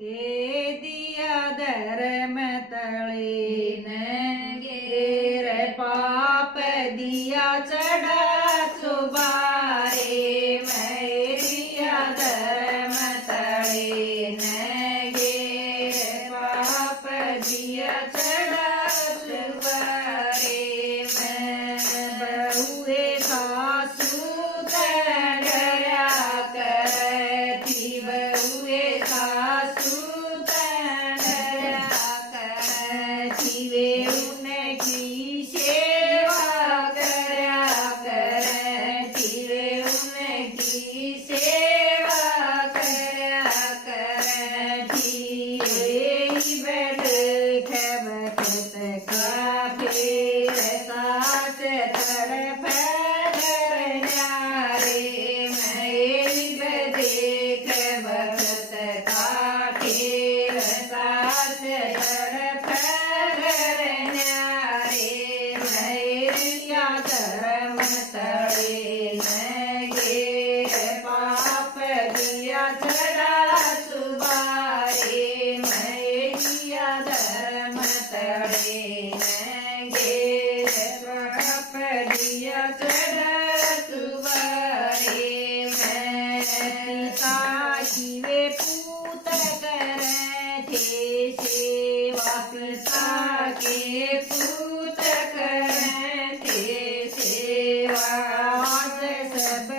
हे दिया धर्म तले न गेर पाप दिया चढ़ा चुबारे मैं दिया धर्म तले न गेर पाप दिया चढ़ा चुबारे मैं बहुए सासू तड़या करती बहुए सासू तड़या करती वे उनकी सेवा करया करती वे उनकी सेवा करया करती यही बैठ खबरत का फिर सास तड़प न्यारे मैं देख भगत का फिर सास तड़प न्यारे मैया धर्म तड़े न गेर पाप दिया चढ़ा सुबारे मैया धर्म तड़े न गेर पाप दिया चढ़ा सुबारे मैं पिता जीवे पूत करे थे सेवा पिता के पूत करे थे सेवा आज सब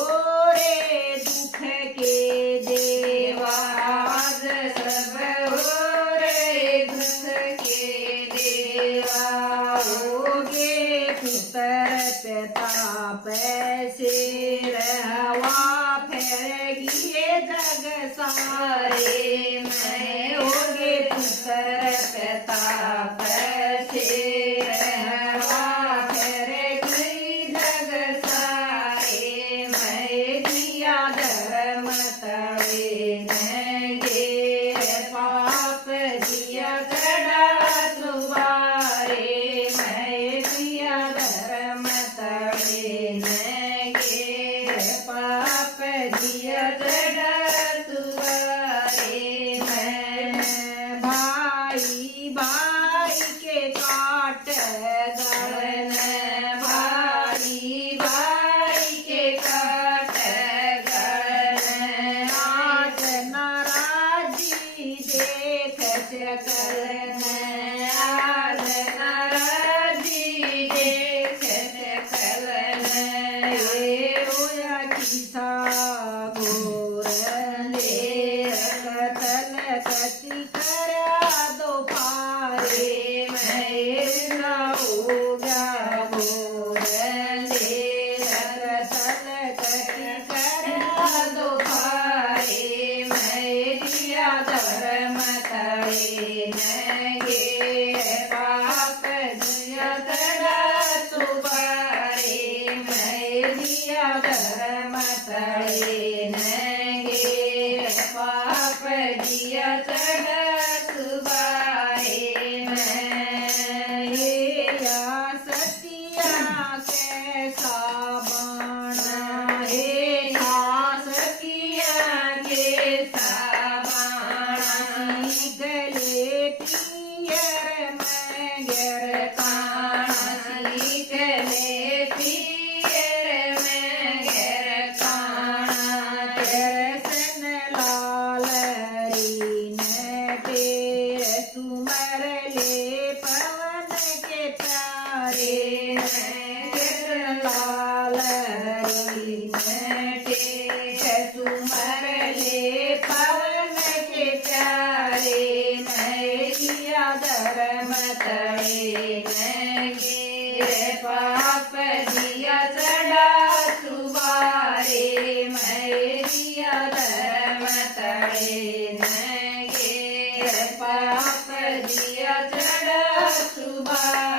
ओरे दुख के देवा आज सब ओरे दुख के देवा होगे पुत्र पिता पैसे रहवा फेरेगी जग सारे मैं होगे पुत्र पिता पैसे रहवा फेरेगी जग सारे मैं दिया धर्म तड़े न गेर पाप दिया चढ़ा सुबारे मैं दिया धर्म तड़े न गेर पाप दिया चढ़ा सुबारे मैं भाई भाई के काट गलन भाई भाई के काट गलन आज नाराजी देख सकलन आज नाराजी देख सकलन ये होया किसा घोर ले कतल कति करया दो पारे मैं हो गया घोर ले कतल कति करया दो पारे मैं दिया धर्म तड़े न गेर पाप दिया चढ़ा सुबारे मैं दिया धर्म तड़े न गेर पाप दिया चढ़ा सुबारे मैं या सतिया कैसा बाणा हे या सतिया कैसा बाणा गले पियर में गर काना गले पियर में गर काना तेरसन लाल रीन टेर सुमर ले पवन के प्यारे न लाल रीन टेर सुमर ले पवन के प्यारे मैया धर्म तड़े न गेर पाप दिया चढ़ा सुबारे मैया धर्म तड़े न गेर पाप दिया चढ़ा सुबारे